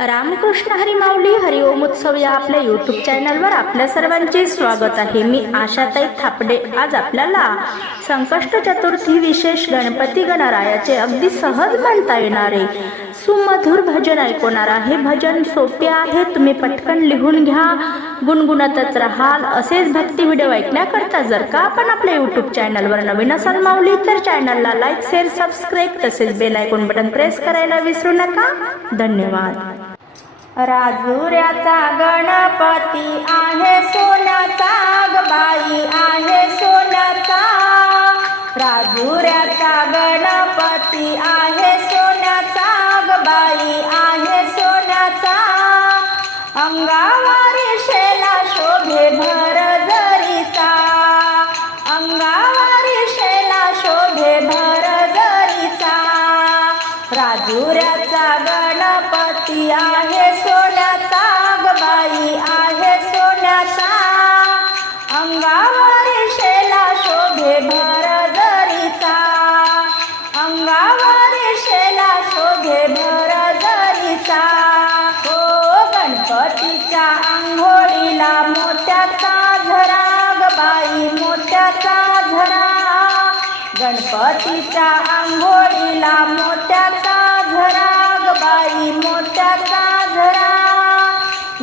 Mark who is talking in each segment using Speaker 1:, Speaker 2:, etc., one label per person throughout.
Speaker 1: रामकृष्ण हरी माऊली हरिओम उत्सव या आपल्या युट्यूब चॅनलवर आपल्या सर्वांचे स्वागत आहे. मी आशाताई थापडे. आज आपल्याला संकष्ट चतुर्थी विशेष गणपती गणरायाचे अगदी सहज म्हणता येणारे सुमधुर भजन ऐकवणार आहे. भजन सोपे आहे. तुम्ही पटकन लिहून घ्या. गुणगुणतच राहाल. असेच भक्ती व्हिडिओ ऐकण्याकरता जर का आपण आपल्या युट्यूब चॅनलवर नवीन असाल माऊली तर चॅनलला लाईक शेअर सबस्क्राईब तसेच बेल आयकॉन बटन प्रेस करायला विसरू नका. धन्यवाद. राजुऱ्याचा गणपती आहे सोन्याचा बाई आहे सोन्याचा. राजुऱ्याचा गणपती आहे सोन्याचा बाई आहे सोन्याचा. अंगावारी शेला शोभे भर राजुऱ्याचा गणपती आहे सोन्याचा ग बाई आहे सोन्याचा. अंगावरी शेला शोभे भर जरीचा. अंगावरी शेला शोभे भर जरीचा. हो गणपतीच्या आंघोळीला मोत्याचा झरा बाई मोत्याचा झरा. गणपतीच्या आंघोळीला मोत्याचा झरा ग बाई मोत्याचा झरा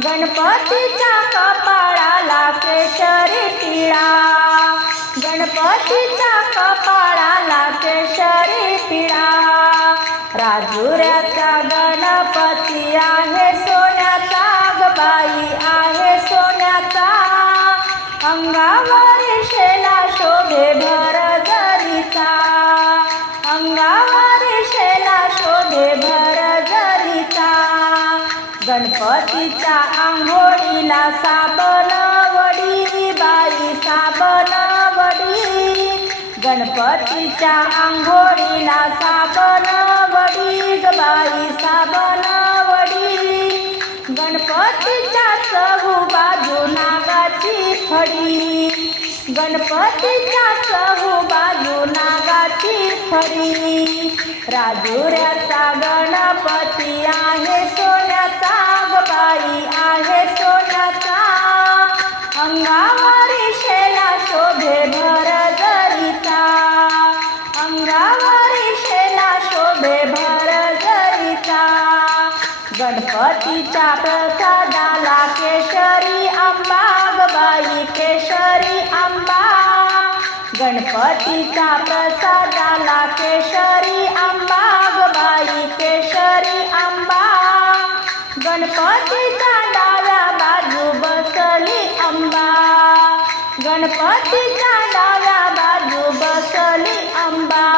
Speaker 1: गणपतीच्या कपाळाला केशरी पिळा. गणपतीच्या कपाळाला केशरी पिळा. राजुऱ्याचा गणपती आहे सोन्याचा ग बाई आहे सोन्याचा. अंगावर शोभे भर जरीचा गणपतीच्या आंघोळीला साबण वडी बाई साबण वडी. गणपतीच्या आंघोळीला साबण वडी बाई साबण वडी. गणपतीच्या गणपतीच्या चहू हो बाजू नागाची फडी राजुऱ्याचा गणपती आहे सोन्याचा बाई आहे सोन्याचा. अंगावरी शेला शोभे भर जरीचा. अंगावरी शेला शोभे भर जरीचा. गणपतीच्या प्रसादाला केशरी अंबाग बाई केशरी. गणपतीचा प्रसादाला केशरी आंबा ग बाई केशरी आंबा. गणपतीचा डाव्या बाजू बसली आंबा. गणपतीच्या डाव्या बाजू बसली आंबा.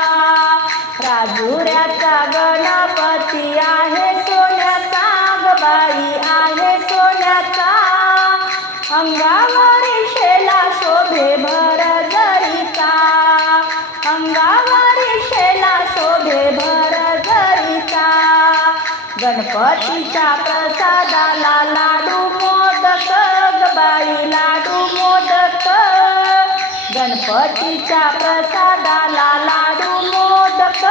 Speaker 1: राजुऱ्याचा गणपती आहे सोन्याचा ग बाई आहे सोन्याचा. अंगावरी शेला शोभे भर अंगावरी शेला शोभे भर जरीचा. गणपतीच्या प्रसादाला लाडू मोदक बाई लाडू मोदक. गणपतीच्या प्रसादाला लाडू मोदक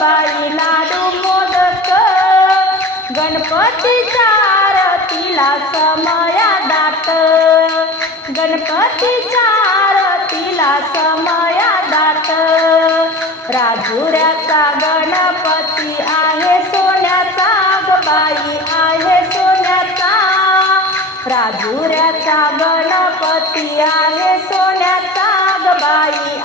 Speaker 1: बाई लाडू मोदक. गणपतीच्या आरतीला समया दात. गणपतीच्या आरतीला समया राजुऱ्याचा गणपती आहे सोन्याचा बाई आहे सोन्याचा. राजुऱ्याचा गणपती आहे सोन्याचा बाई